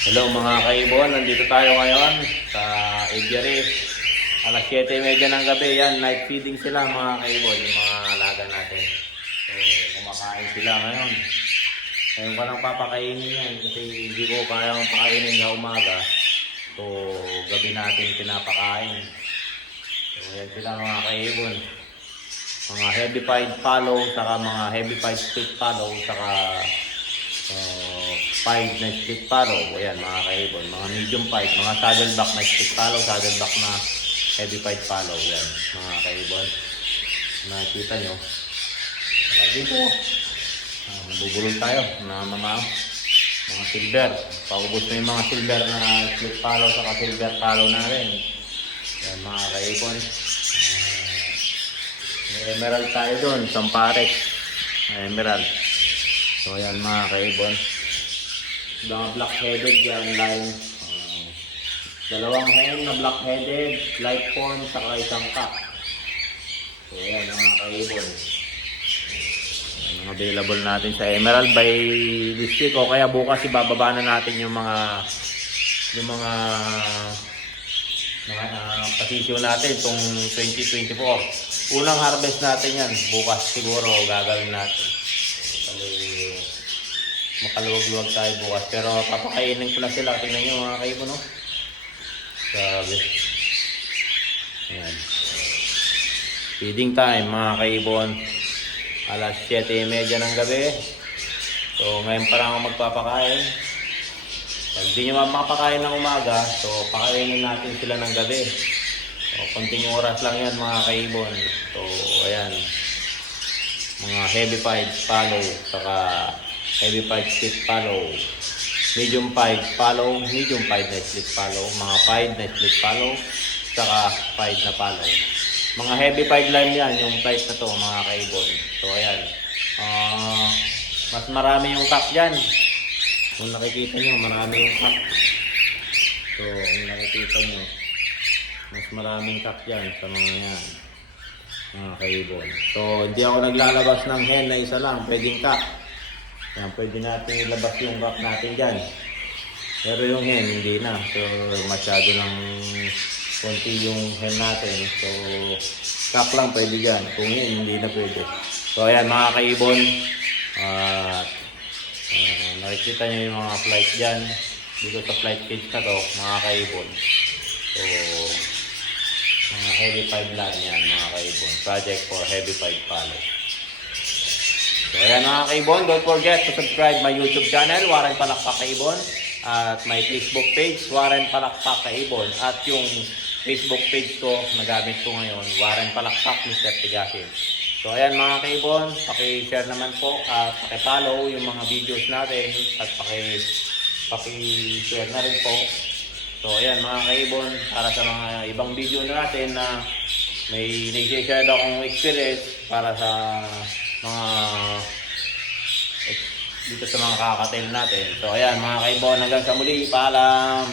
Hello mga kaibon, nandito tayo ngayon sa aviary. Alas 7:30 ng gabi, yan, night feeding sila mga kaibon, yung mga alaga natin. So, kumakain sila ngayon. Ngayon ko lang papakainin yan kasi hindi ko kayang pakainin sa umaga. So, gabi natin pinapakain. So, yan sila mga kaibon. Mga heavy pied fallow, saka mga heavy pied split fallow, saka pied na split fallow. Ayan mga kaibon, mga medium pied, mga saddleback na split fallow, saddleback na heavy pied fallow. Yan mga kaibon, nakikita nyo. Saka dito nabubulol tayo na mga silver. Paubos na yung mga silver na split fallow saka silver fallow na rin. Yan mga kaibon. Emerald tayo doon, Samparex emerald. So ayan mga kaibon, mga black-headed yan, line. Dalawang hen na black-headed, light form, saka isang cock. So ayan mga kaibon, ang available natin sa emerald by this week o kaya bukas ibababa na natin yung mga pasisyon natin itong 2024. Unang harvest natin yan bukas siguro gagawin natin. Makaluwag-luwag tayo bukas, pero papakainin ko lang sila. Tingnan nyo mga kaibon, no? Sabi. Ayan. Feeding time mga kaibon, alas 7:30 ng gabi. So ngayon pa lang ako magpapakain. Pag di nyo makapakain ng umaga, so pakainin natin sila ng gabi. So konting oras lang yan mga kaibon. So ayan, mga heavy pied fallow, saka heavy pied split fallow, medium pied fallow, medium pied na split fallow, mga pied na split fallow, saka pied na fallow. Mga heavy pied line yan, yung type na to mga kaibon. So ayan, mas marami yung cock dyan. Kung nakikita nyo, marami yung cock. So kung nakikita nyo, mas maraming cock dyan sa mga yan mga kaibon. So hindi ako naglalabas ng hen na isa lang, pwedeng cock. Yan, pwede natin ilabas yung cock natin dyan. Pero yung hen, hindi na. So, masyado lang konti yung hen natin. So, cock lang pwede dyan. Kung hen, hindi na pwede. So, ayan mga kaibon. Nakikita nyo yung mga flight dyan. Dito sa flight cage na to, mga kaibon. So, mga heavy pied line yan, mga kaibon. Project for heavy pied fallow. So ayan mga kaibon, don't forget to subscribe my YouTube channel, Warren Palakpak Kaibon. At my Facebook page, Warren Palakpak Kaibon. At yung Facebook page ko, nagamit ko ngayon, Warren Palakpak Mr. Tigasin. So ayan mga kaibon, paki-share naman po at paki-follow yung mga videos natin. At paki-share na rin po. So ayan mga kaibon, para sa mga ibang video natin na may nag-share akong experience para sa mga dito sa mga kakatail natin. So ayan mga kaibon, hanggang sa muli, paalam.